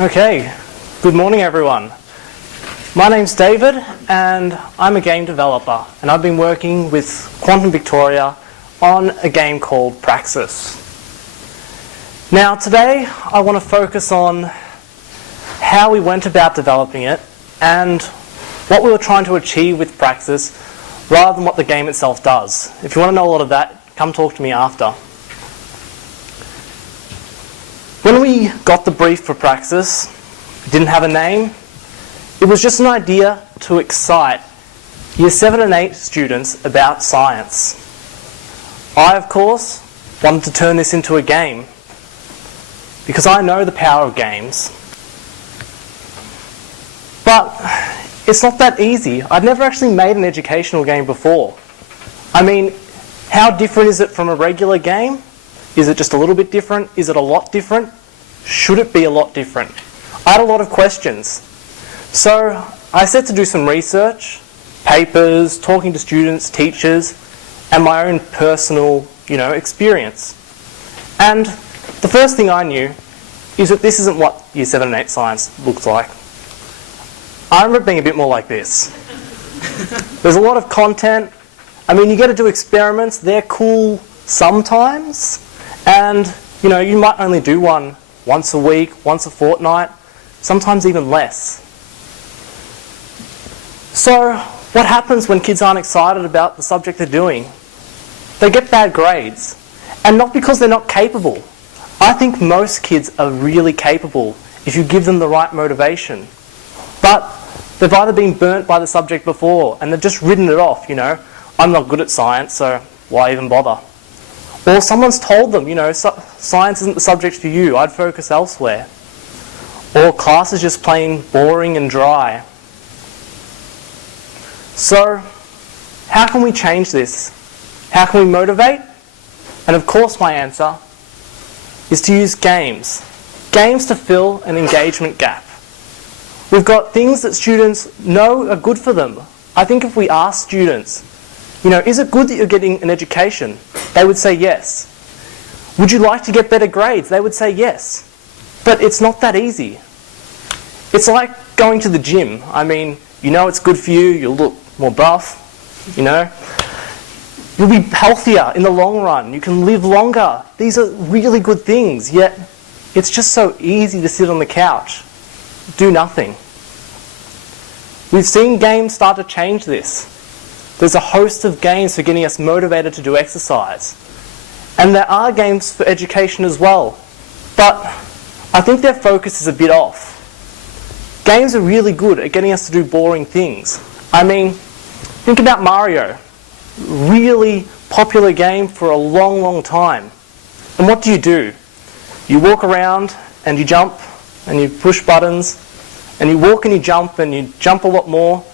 Okay, good morning everyone. My name's David and I'm a game developer and I've been working with Quantum Victoria on a game called Praxis. Now today I want to focus on how we went about developing it and what we were trying to achieve with Praxis rather than what the game itself does. If you want to know a lot of that, come talk to me after. When we got the brief for Praxis, it didn't have a name. It was just an idea to excite Year 7 and 8 students about science. I, of course, wanted to turn this into a game because I know the power of games. But it's not that easy. I've never actually made an educational game before. I mean, how different is it from a regular game? Is it just a little bit different? Is it a lot different? Should it be a lot different? I had a lot of questions. So I set to do some research, papers, talking to students, teachers, and my own personal, experience. And the first thing I knew is that this isn't what Year 7 and 8 science looks like. I remember it being a bit more like this. There's a lot of content. I mean, you get to do experiments. They're cool sometimes. And, you might only do one once a week, once a fortnight, sometimes even less. So what happens when kids aren't excited about the subject they're doing? They get bad grades. And not because they're not capable. I think most kids are really capable if you give them the right motivation. But they've either been burnt by the subject before and they've just written it off, I'm not good at science, so why even bother? Or someone's told them, science isn't the subject for you, I'd focus elsewhere. Or class is just plain boring and dry. So, how can we change this? How can we motivate? And of course my answer is to use games. Games to fill an engagement gap. We've got things that students know are good for them. I think if we ask students, is it good that you're getting an education? They would say yes. Would you like to get better grades? They would say yes. But it's not that easy. It's like going to the gym. I mean, it's good for you, you'll look more buff, You'll be healthier in the long run, you can live longer. These are really good things, yet it's just so easy to sit on the couch, do nothing. We've seen games start to change this. There's a host of games for getting us motivated to do exercise. And there are games for education as well. But I think their focus is a bit off. Games are really good at getting us to do boring things. I mean, think about Mario. Really popular game for a long, long time. And what do? You walk around and you jump and you push buttons and you walk and you jump a lot more.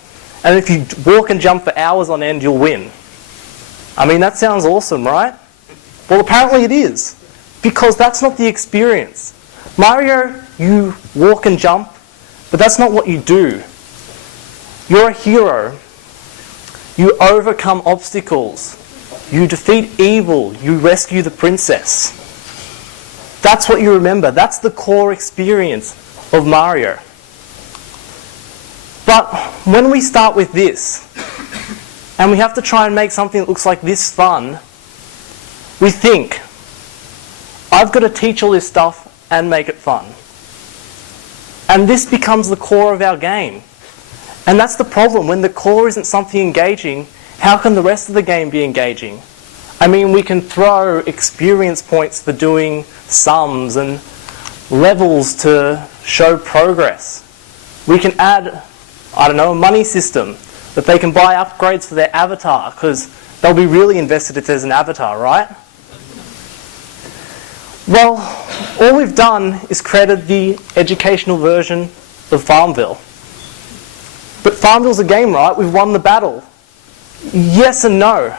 And if you walk and jump for hours on end, you'll win. I mean, that sounds awesome, right? Well, apparently it is. Because that's not the experience. Mario, you walk and jump, but that's not what you do. You're a hero. You overcome obstacles. You defeat evil. You rescue the princess. That's what you remember. That's the core experience of Mario. But when we start with this, and we have to try and make something that looks like this fun, we think, I've got to teach all this stuff and make it fun. And this becomes the core of our game. And that's the problem. When the core isn't something engaging, how can the rest of the game be engaging? I mean, we can throw experience points for doing sums and levels to show progress. We can add, a money system that they can buy upgrades for their avatar because they'll be really invested if there's an avatar, right? Well, all we've done is created the educational version of Farmville. But Farmville's a game, right? We've won the battle. Yes and no.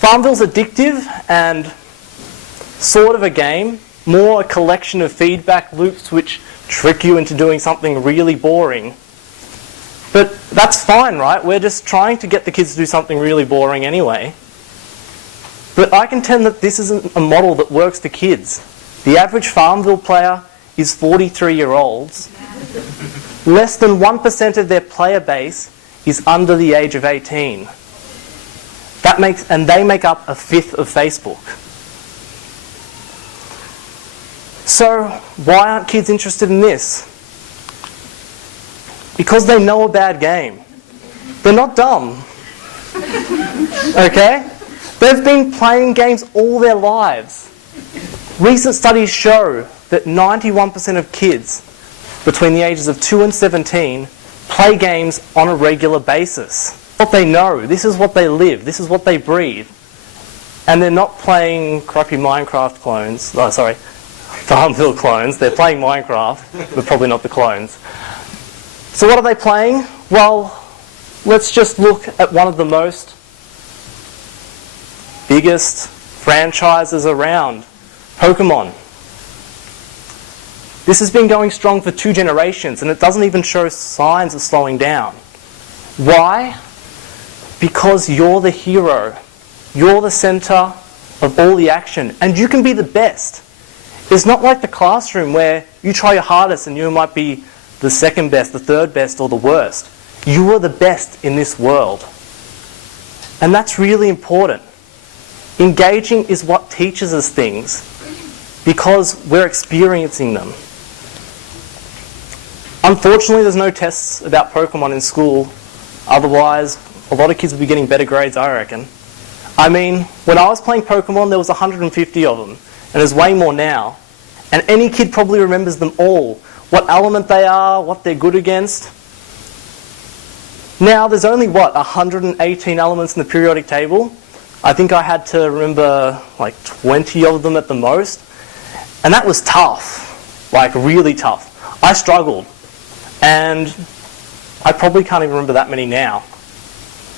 Farmville's addictive and sort of a game, more a collection of feedback loops which trick you into doing something really boring. But that's fine, right? We're just trying to get the kids to do something really boring anyway. But I contend that this isn't a model that works for kids. The average Farmville player is 43-year-olds. Less than 1% of their player base is under the age of 18. And they make up a fifth of Facebook. So why aren't kids interested in this? Because they know a bad game. They're not dumb. Okay? They've been playing games all their lives. Recent studies show that 91% of kids between the ages of 2 and 17 play games on a regular basis. What they know, this is what they live, this is what they breathe. And they're not playing crappy Minecraft clones. Oh, sorry, Farmville clones. They're playing Minecraft, but probably not the clones. So what are they playing? Well, let's just look at one of the biggest franchises around, Pokemon. This has been going strong for 2 generations, and it doesn't even show signs of slowing down. Why? Because you're the hero. You're the center of all the action, and you can be the best. It's not like the classroom where you try your hardest and you might be the second best, the third best, or the worst. You are the best in this world. And that's really important. Engaging is what teaches us things because we're experiencing them. Unfortunately, there's no tests about Pokemon in school. Otherwise, a lot of kids would be getting better grades, I reckon. I mean, when I was playing Pokemon, there was 150 of them, and there's way more now. And any kid probably remembers them all, what element they are, what they're good against. Now, there's only, 118 elements in the periodic table? I think I had to remember like 20 of them at the most. And that was tough, like really tough. I struggled. And I probably can't even remember that many now.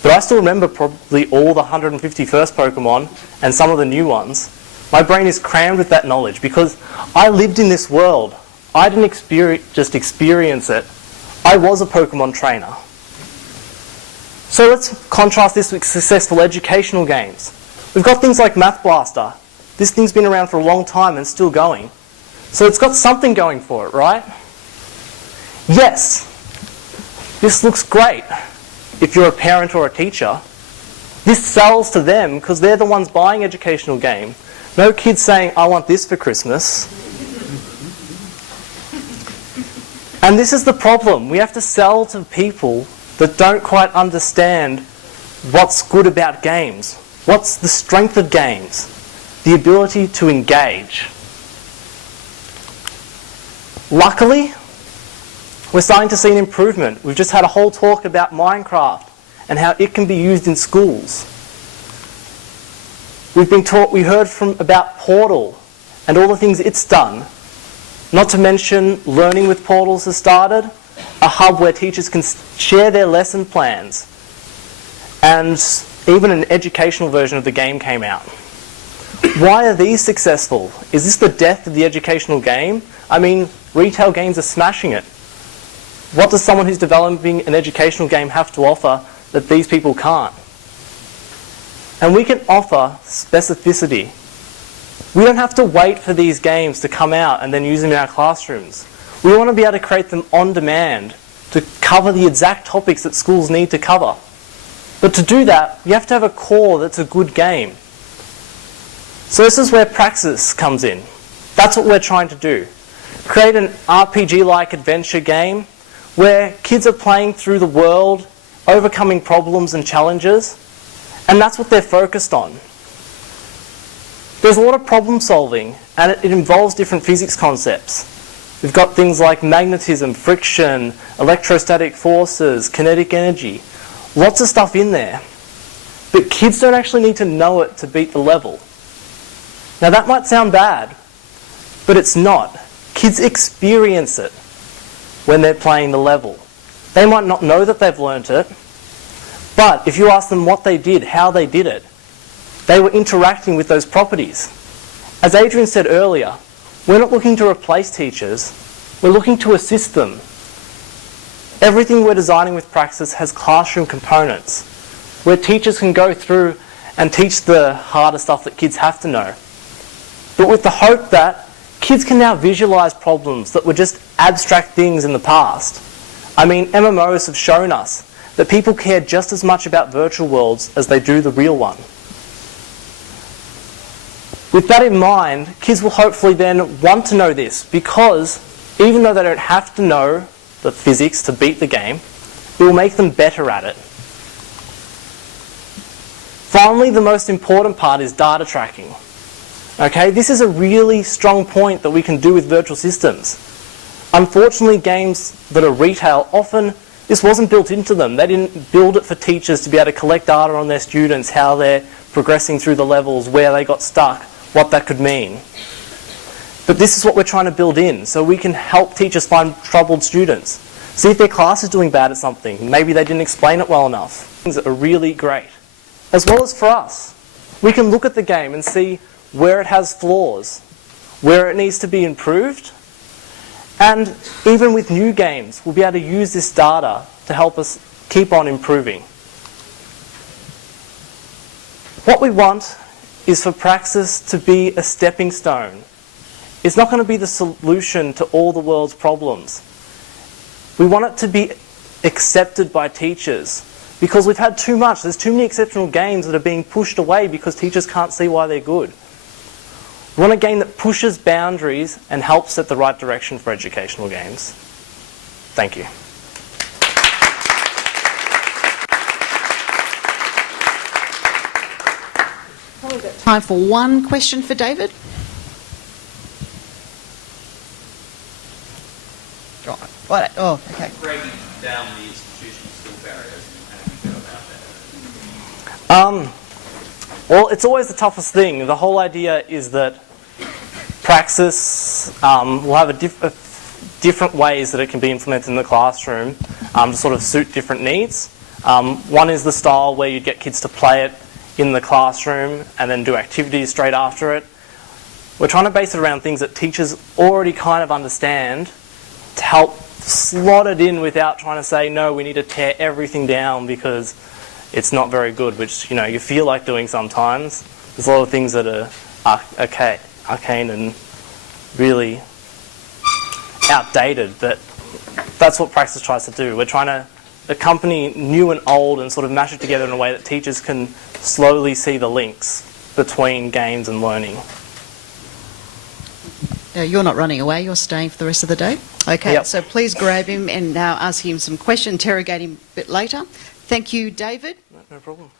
But I still remember probably all the 150 first Pokemon and some of the new ones. My brain is crammed with that knowledge because I lived in this world. I didn't just experience it. I was a Pokemon trainer. So let's contrast this with successful educational games. We've got things like Math Blaster. This thing's been around for a long time and still going. So it's got something going for it, right? Yes, this looks great if you're a parent or a teacher. This sells to them because they're the ones buying educational game. No kids saying, I want this for Christmas. And this is the problem. We have to sell to people that don't quite understand what's good about games. What's the strength of games? The ability to engage. Luckily, we're starting to see an improvement. We've just had a whole talk about Minecraft and how it can be used in schools. We heard about Portal and all the things it's done. Not to mention Learning with Portals has started, a hub where teachers can share their lesson plans. And even an educational version of the game came out. Why are these successful? Is this the death of the educational game? I mean, retail games are smashing it. What does someone who's developing an educational game have to offer that these people can't? And we can offer specificity. We don't have to wait for these games to come out and then use them in our classrooms. We want to be able to create them on demand to cover the exact topics that schools need to cover. But to do that, you have to have a core that's a good game. So this is where Praxis comes in. That's what we're trying to do. Create an RPG-like adventure game where kids are playing through the world, overcoming problems and challenges, and that's what they're focused on. There's a lot of problem solving, and it involves different physics concepts. We've got things like magnetism, friction, electrostatic forces, kinetic energy. Lots of stuff in there. But kids don't actually need to know it to beat the level. Now that might sound bad, but it's not. Kids experience it when they're playing the level. They might not know that they've learnt it, but if you ask them what they did, how they did it, they were interacting with those properties. As Adrian said earlier, we're not looking to replace teachers, we're looking to assist them. Everything we're designing with Praxis has classroom components, where teachers can go through and teach the harder stuff that kids have to know. But with the hope that kids can now visualize problems that were just abstract things in the past. I mean, MMOs have shown us that people care just as much about virtual worlds as they do the real one. With that in mind, kids will hopefully then want to know this, because even though they don't have to know the physics to beat the game, it will make them better at it. Finally, the most important part is data tracking. Okay, this is a really strong point that we can do with virtual systems. Unfortunately, games that are retail, often this wasn't built into them. They didn't build it for teachers to be able to collect data on their students, how they're progressing through the levels, where they got stuck, what that could mean. But this is what we're trying to build in, so we can help teachers find troubled students. See if their class is doing bad at something. Maybe they didn't explain it well enough. Things that are really great. As well as for us. We can look at the game and see where it has flaws, where it needs to be improved. And even with new games, we'll be able to use this data to help us keep on improving. What we want is for Praxis to be a stepping stone. It's not going to be the solution to all the world's problems. We want it to be accepted by teachers, because we've had too much. There's too many exceptional games that are being pushed away because teachers can't see why they're good. We want a game that pushes boundaries and helps set the right direction for educational games. Thank you. We've got time for one question for David. Right. Oh, okay. Breaking down the institutional skill barriers and how you go about that. Well, it's always the toughest thing. The whole idea is that Praxis will have different ways that it can be implemented in the classroom to sort of suit different needs. One is the style where you get kids to play it in the classroom and then do activities straight after it. We're trying to base it around things that teachers already kind of understand to help slot it in without trying to say, no, we need to tear everything down because it's not very good, which you feel like doing sometimes. There's a lot of things that are arcane and really outdated, but that's what Praxis tries to do. We're trying to accompany new and old and sort of mash it together in a way that teachers can slowly see the links between games and learning. You're not running away, you're staying for the rest of the day? Okay, Yep. So please grab him and now ask him some questions, interrogate him a bit later. Thank you, David. No problem.